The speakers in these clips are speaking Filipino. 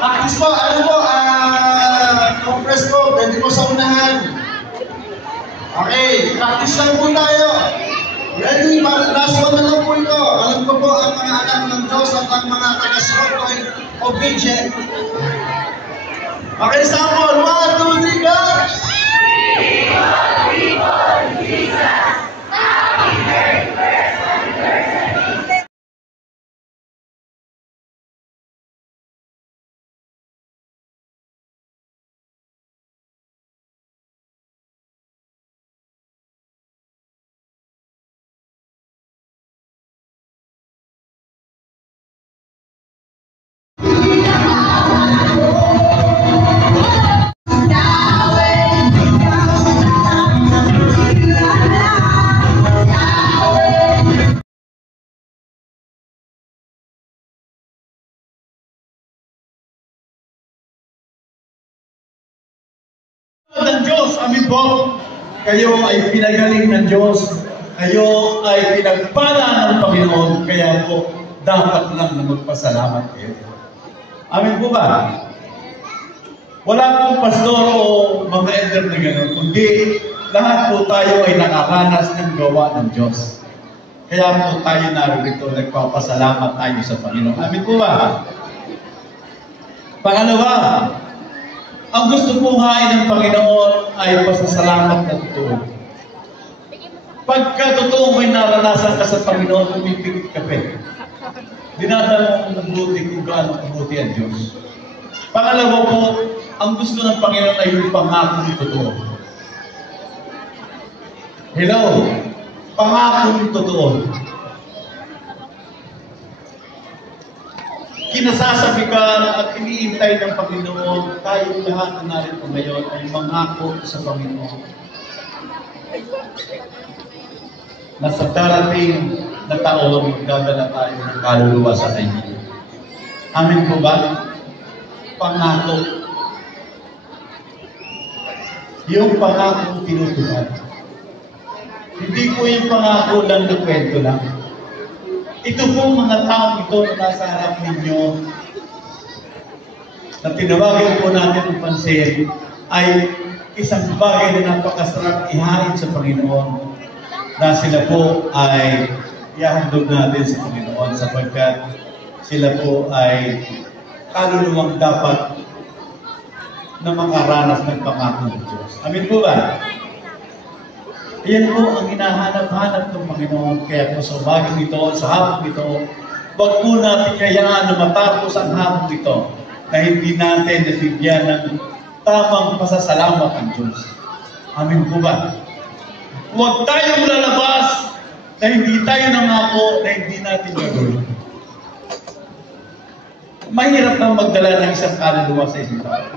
Practice po, ano po, compress po, pwede po sa unahan. Okay, practice lang po tayo. Ready? Last one na lang po ito. Alam ko po ang mga anak ng Diyos at ang mga taga-sunod ko ay obedient. Okay, sample. 1, 2, 3, go! Jesus! Happy birthday! ng Diyos, amin po, kayo ay pinagaling ng Diyos, kayo ay pinagpala ng Panginoon, kaya po dapat lang na magpasalamat kayo. Amin po ba? Wala pong pastor o mga elder na gano'n, kundi lahat po tayo ay nakaranas ng gawa ng Diyos. Kaya po tayo narito, nagpapasalamat tayo sa Panginoon. Amin po ba? Pangalawa, ang gusto buhayin ng Panginoon ay pasasalamat na totoo. Pagka totoo may naranasan ka sa Panginoon, pumipigit ka pa. Dinadala mo ng buti kung gaano kabuti ang Diyos. Pangalawa po, ang gusto ng Panginoon ay yung pangakong totoo. Hello? Pangakong totoo. Kinasasabikan at iniintay ng Panginoon, tayong lahat na narito ngayon ay mangako sa Panginoon. Na sa darating na taon, magdadala tayo ng kaluluwa sa Kanya. Amin po ba? Pangako. Yung pangako tinutupad. Hindi po yung pangako lang na kwento lang. Ito po mga taong ito na nasa harap ninyo na tinawagan po natin ang pansin ay isang bagay na napakasarap ihain sa Panginoon na sila po ay ihahandog natin sa Panginoon sapagkat sila po ay kaluluwang dapat na makaranas ng pangako ng Diyos. Amin po ba? Yan po ang hinahanap-hanap ng Panginoon. Kaya po sa umagang ito, sa hapon ito, huwag po natin kayaan na matapos ang hapon ito na hindi natin nabigyan ng tamang pasasalamat ang Diyos. Amin po ba? Huwag tayong lalabas na hindi tayo nangako na hindi natin gagawin. Mahirap nang magdala ng isang kaluluwa sa isang tao.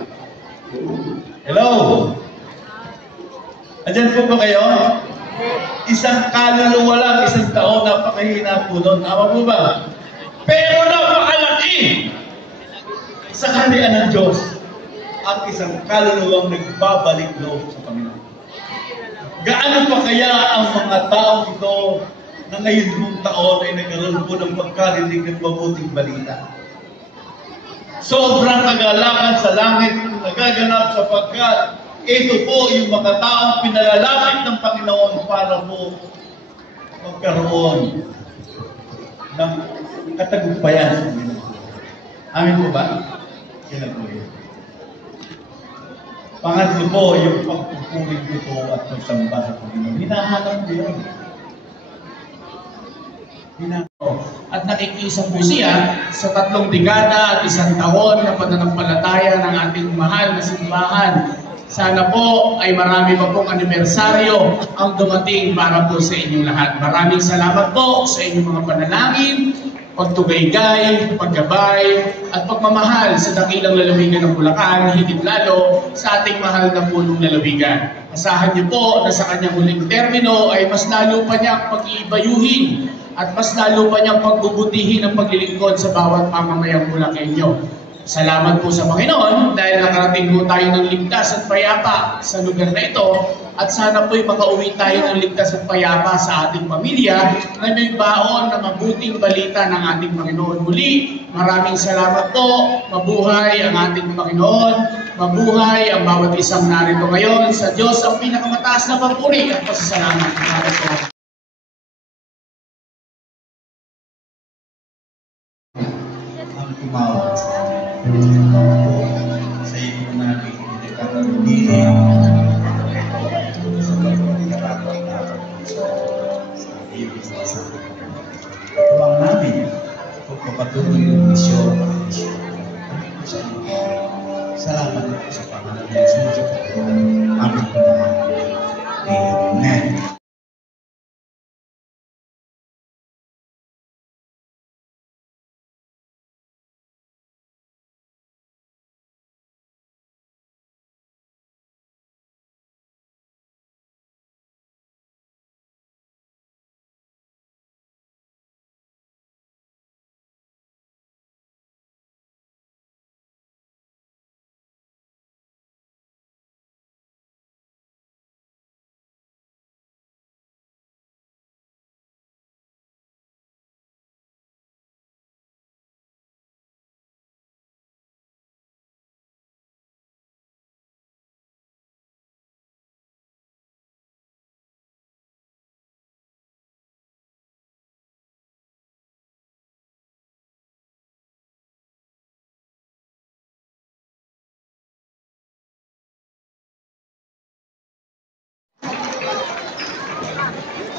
Hello? Andyan po ba kayo? Isang kaluluwa lang, isang taon, napakahina po nun. Tama po ba? Pero napakalaki sa kaharian ng Diyos ang isang kaluluwang nagbabalik loob sa Panginoon. Gaano pa kaya ang mga taong ito na ngayon mong taon ay nagkaroon po ng pagkarinig ng mabuting balita? Sobrang kagalakan sa langit nagaganap sapagkat ito po yung mga taong pinalalapit ng Panginoon para po magkaroon ng katagumpayan sa Panginoon. Amin po ba? Yan po yun. Pangatlo po, yung pagpupuring ko at pagsamba sa Panginoon. Hinahanap ko yun. At nakikisa po siya sa 3 dekada at 1 taon na pananampalataya ng ating mahal na simbahan. Sana po ay marami pa pong anibersaryo ang dumating para po sa inyong lahat. Maraming salamat po sa inyong mga panalangin, pagtugaygay, paggabay, at pagmamahal sa dakilang lalawigan ng Bulacan, higit lalo sa ating mahal na punong lalawigan. Asahan niyo po na sa kanyang huling termino ay mas lalo pa niyang pag-iibayuhin at mas lalo pa niyang pagbubutihin ang paglilingkod sa bawat mamamayang Bulakenyo. Salamat po sa Panginoon dahil nakarating po tayo ng ligtas at payapa sa lugar na ito at sana po'y makauwi tayo ng ligtas at payapa sa ating pamilya na may baon na mabuting balita ng ating Panginoon. Muli, maraming salamat po. Mabuhay ang ating Panginoon. Mabuhay ang bawat isang narito ngayon. Sa Diyos ang pinakamataas na papuri at pasasalamat. Salamat po. Ang tumawag sa iyo namin pinagkakabili sa pagkakarapat natin sa ibig na sa tuwang namin pagpapatuloy yung misyon sa iyo. Salamat po sa pangalan ng Jesus. Amen. Amen.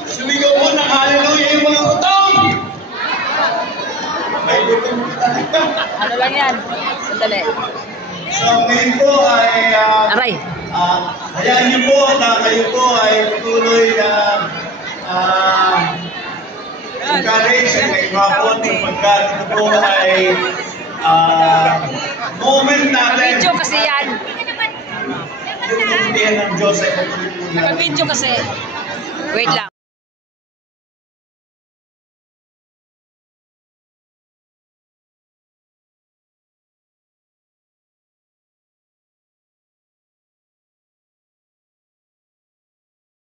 Sumigaw mo ng hallelujah yung mga gutom! May gutom talaga. Ano lang yan? Sandali. So ngayon po ay Aray. hayaan niyo po na kayo po ay patuloy na encourage and encourage sapagkat ito po ay moment natin. Video kasi yan. Yung pagpilihan ng Diyos ay patuloy po natin. Naka-video kasi. Wait lang.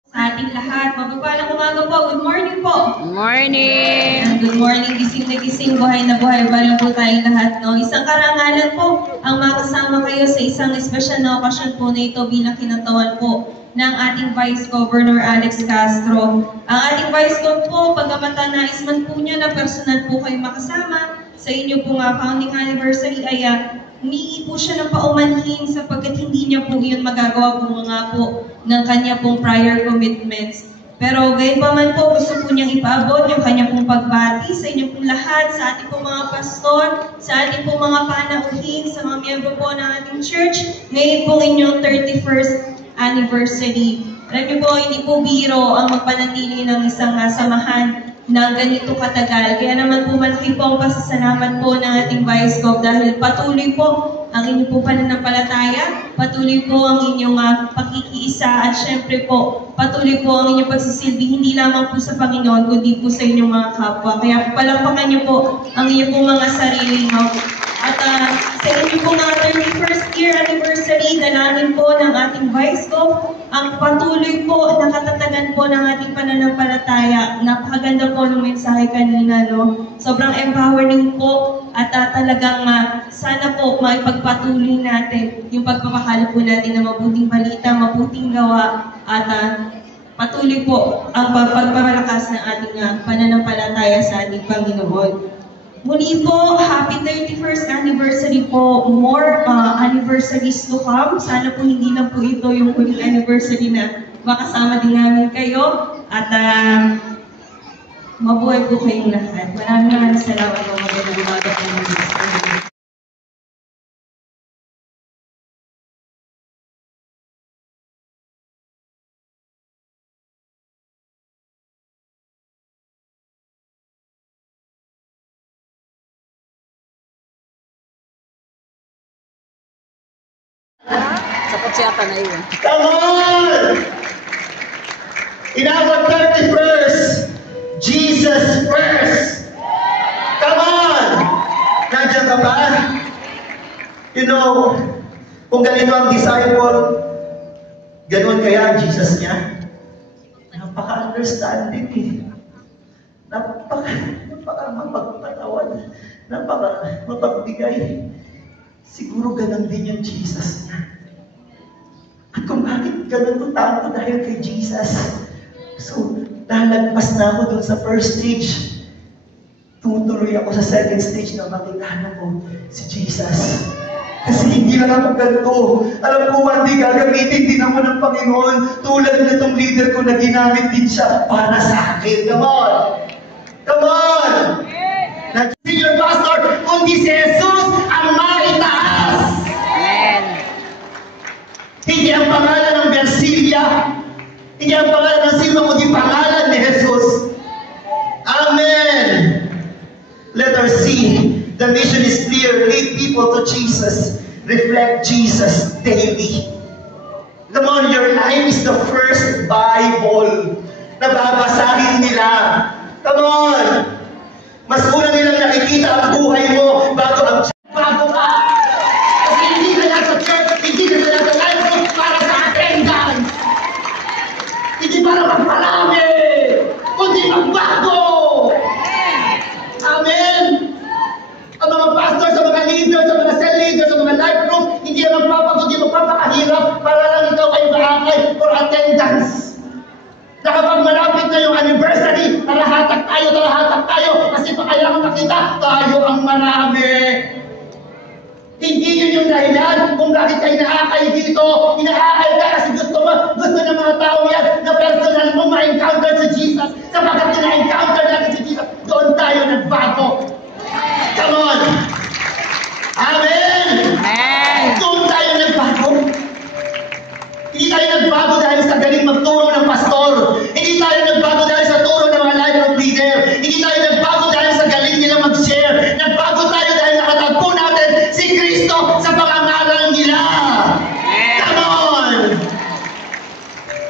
Sa ating lahat, mapagpalang umaga po. Good morning po. Good morning. Good morning, gising na gising, buhay na buhay pa rin po tayong lahat. No? Isang karangalan po ang makasama kayo sa isang espesyal na okasyon po na ito bilang kinatawan po ng ating Vice Governor Alex Castro. Ang ating Vice Gov po, pagkamata nais man po niya na personal po kayo makasama sa inyo pong founding anniversary ay humingi po siya ng paumanhin sapagkat hindi niya po yun magagawa po mga po ng kanya pong prior commitments. Pero gayon pa man po, gusto po niyang ipaabot yung kanya pong pagbati sa inyo pong lahat, sa ating pong mga pastor, sa ating pong mga panauhin, sa mga miyembro po ng ating church, ngayon pong inyong 31st anniversary. Alam niyo po, hindi po biro ang magpanatili ng isang samahan ng ganito katagal. Kaya naman po malaki po ang pasasalamat po ng ating Vice Gov dahil patuloy po ang inyong po pananampalataya, patuloy po ang inyong pakikiisa at syempre po patuloy po ang inyong pagsisilbi hindi lamang po sa Panginoon kundi po sa inyong mga kapwa. Kaya palakpakan niyo po ang inyong po mga sarili. No? At sa inyong po mga 31st year anniversary, dalangin po ng ating Vice Gov ang patuloy po nakatatagan po ng ating pananampalataya. Napakaganda po ng mensahe kanina, no? Sobrang empowering po at talagang sana po maipagpatuloy natin yung pagpapakala po natin ng mabuting balita, mabuting gawa at patuloy po ang pagpapalakas ng ating pananampalataya sa ating Panginoon. Muli po, happy 31st anniversary po. More anniversaries to come. Sana po hindi na po ito yung huling anniversary na makasama din namin kayo. At mabuhay po kayong lahat. Maraming salamat po. Magandang umaga po. Sapat siya na yun. Come on! In our 31st, Jesus first! Come on! Nandiyan ka ba? You know, kung ganito ang disciple, ganoon kaya ang Jesus niya? Napaka-understanding eh. Napaka-mapagpatawad. Napaka-mapagbigay. Siguro ganun din yung Jesus niya. At kung bakit ganun ko tanto dahil kay Jesus, so, lalagpas na ako dun sa first stage. Tutuloy ako sa second stage na makikita ko si Jesus. Kasi hindi lang ako ganito. Alam ko, one day gagamitin din ako ng Panginoon tulad na itong leader ko na ginamit din siya para sa akin. Come on! Come on! Not senior pastor, kundi si Jesus ang maitaas. Amen. Hindi ang pangalan ng Versilia, hindi ang pangalan ng sino, kundi pangalan ni Jesus. Amen. Letter C. The mission is clear. Lead people to Jesus. Reflect Jesus daily. Come on, your life is the first Bible na babasahin nila. Come on. Mas una nilang nakikita ang buhay mo bago ka. Kasi hindi ka na sa church, hindi ka na sa life group para sa attendance. Hindi para magparami, kundi magbago. Amen. Ang mga pastor, sa mga leader, sa mga cell leader, sa mga life group, hindi ang magpapago, hindi magpapakahirap para lang ikaw kayo maakay for attendance. Na kapag malapit na yung anniversary, talahatak tayo, kasi pa kailangan makita, tayo ang marami. Hindi yun yung dahilan kung bakit kayo inaakay dito. Inaakay ka kasi gusto ng mga tao yan na personal mo ma-encounter si Jesus. Sapagkat na-encounter natin si Jesus, doon tayo nagbago. Come on! Amen! Amen. Doon tayo nagbago. Hindi tayo nagbago dahil sa galing magturo ng pastor. Hindi tayo nagbago dahil sa turo ng mga life group leader. Hindi tayo nagbago dahil sa galing nila mag-share. Nagbago tayo dahil nakatagpo natin si Kristo sa pangangaral nila. Come on!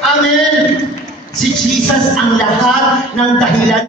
Amen! Si Jesus ang lahat ng dahilan